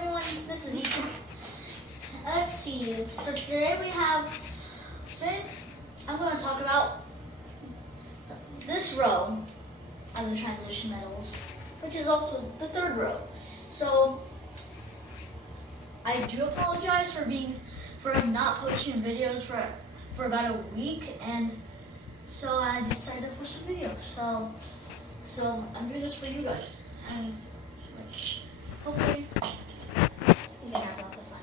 everyone, this is Ethan. Let's see, so today I'm going to talk about this row of the transition metals, which is also the third row. So, I do apologize for not posting videos for about a week, and so I decided to post a video. So I'm doing this for you guys, and hopefully you can have lots of fun.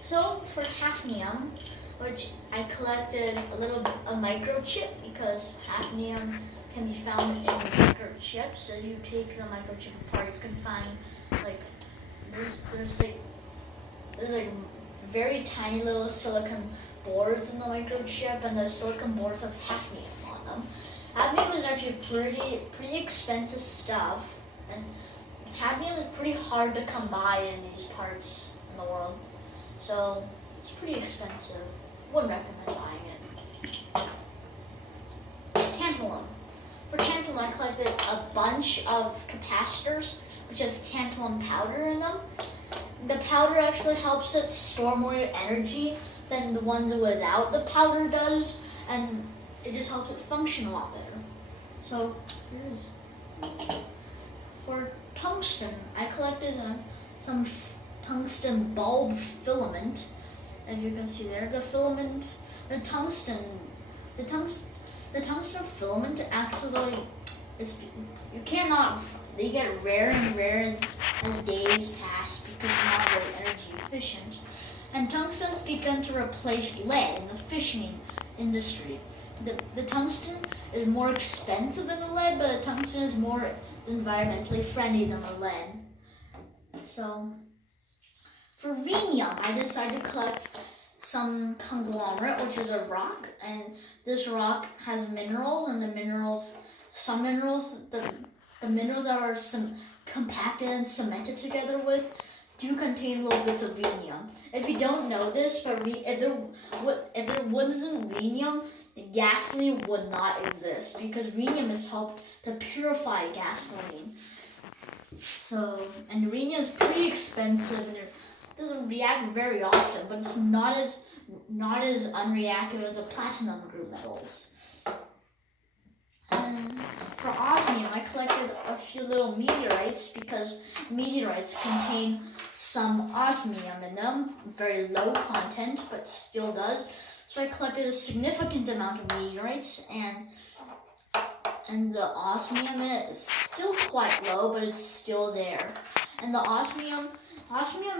So for hafnium, which I collected a microchip, because hafnium can be found in microchips. So if you take the microchip apart, you can find there's very tiny little silicon boards in the microchip, and those silicon boards have hafnium on them. Hafnium is actually pretty expensive stuff, and hafnium is pretty hard to come by in these parts in the world, so it's pretty expensive. Wouldn't recommend buying it. Tantalum. For tantalum, I collected a bunch of capacitors which have tantalum powder in them. The powder actually helps it store more energy than the ones without the powder does, and it just helps it function a lot better. So here it is. For tungsten, I collected some tungsten bulb filament, as you can see there. The tungsten filament actually they get rarer and rarer as days pass, because it's not very energy efficient. And tungsten's begun to replace lead in the fishing industry. The tungsten is more expensive than the lead, but the tungsten is more environmentally friendly than the lead. So, for rhenium, I decided to collect some conglomerate, which is a rock, and this rock has minerals, and the minerals that are compacted and cemented together with do contain little bits of rhenium. If you don't know this, but if there wasn't rhenium, gasoline would not exist, because rhenium has helped to purify gasoline. So, and rhenium is pretty expensive, and it doesn't react very often, but it's not as unreactive as the platinum group metals. And for osmium, I collected a few little meteorites, because meteorites contain some osmium in them, very low content, but still does. So I collected a significant amount of meteorites, and the osmium in it is still quite low, but it's still there. And the osmium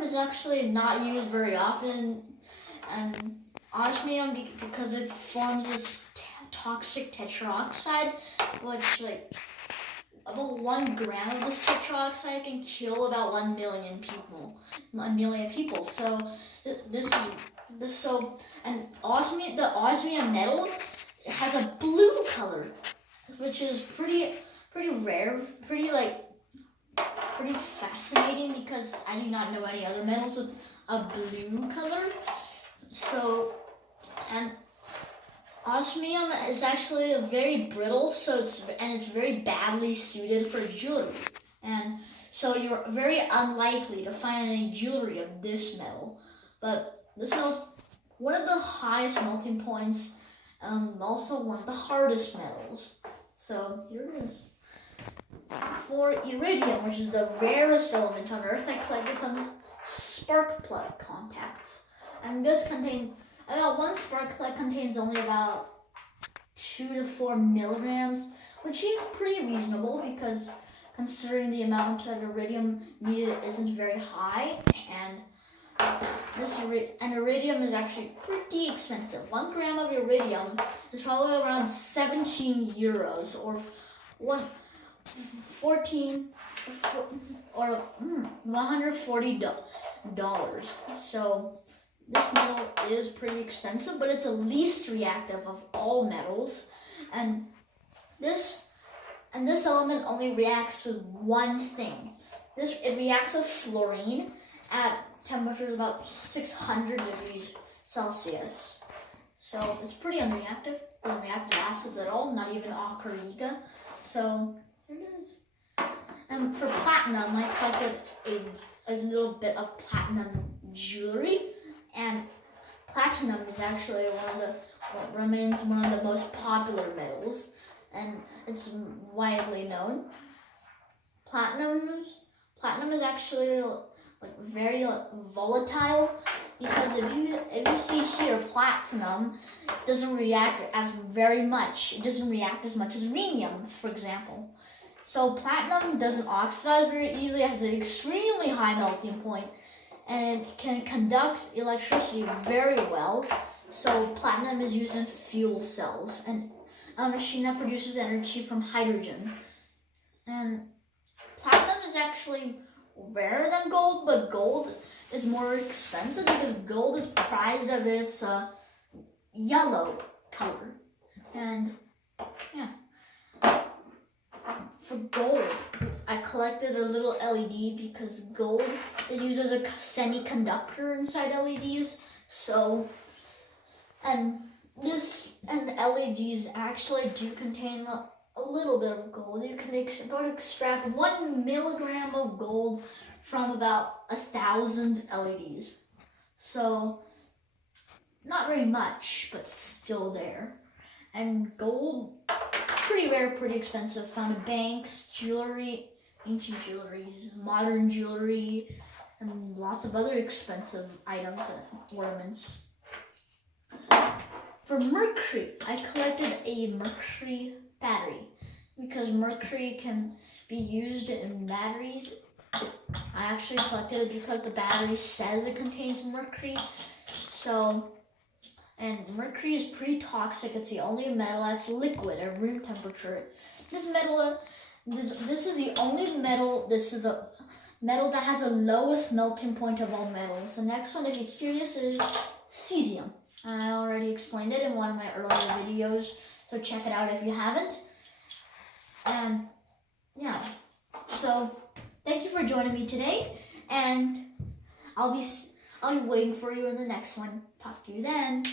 is actually not used very often, and osmium, because it forms this toxic tetroxide, which about 1 gram of this tetroxide can kill about 1 million people. So and the osmium metal has a blue color, which is pretty rare, pretty fascinating, because I do not know any other metals with a blue color. So, and osmium is actually very brittle, so it's very badly suited for jewelry, and so you're very unlikely to find any jewelry of this metal. But this metal is one of the highest melting points, also one of the hardest metals. So here it is. For iridium, which is the rarest element on Earth, I collected some spark plug contacts, and this contains one spark plug contains only about 2 to 4 milligrams, which seems pretty reasonable, because considering the amount of iridium needed isn't very high, and iridium is actually pretty expensive. 1 gram of iridium is probably around 17 euros, or $140. So this metal is pretty expensive, but it's the least reactive of all metals, and this element only reacts with one thing. It reacts with fluorine at temperatures about 600 degrees Celsius. So it's pretty unreactive. Doesn't react to acids at all, not even acarika. So here it is. And for platinum, I collected a little bit of platinum jewelry, and platinum is actually remains one of the most popular metals, and it's widely known. Platinum is actually like very volatile, because if you see here, platinum doesn't react as very much. It doesn't react as much as rhenium, for example. So platinum doesn't oxidize very easily, it has an extremely high melting point, and it can conduct electricity very well. So platinum is used in fuel cells and a machine that produces energy from hydrogen. And platinum is actually rarer than gold, but gold is more expensive because gold is prized of its yellow color. And yeah, for gold, I collected a little LED because gold is used as a semiconductor inside LEDs. So, and LEDs actually do contain a little bit of gold. You can extract 1 milligram of gold from about 1,000 LEDs. So, not very much, but still there. And gold, pretty rare, pretty expensive, found in banks, jewelry, ancient jewelries, modern jewelry, and lots of other expensive items and ornaments. For mercury, I collected a mercury battery because mercury can be used in batteries. I actually collected it because the battery says it contains mercury. And mercury is pretty toxic. It's the only metal that's liquid at room temperature. This is the only metal. This is the metal that has the lowest melting point of all metals. The next one, if you're curious, is cesium. I already explained it in one of my earlier videos, so check it out if you haven't. And yeah, so thank you for joining me today, and I'll be waiting for you in the next one. Talk to you then.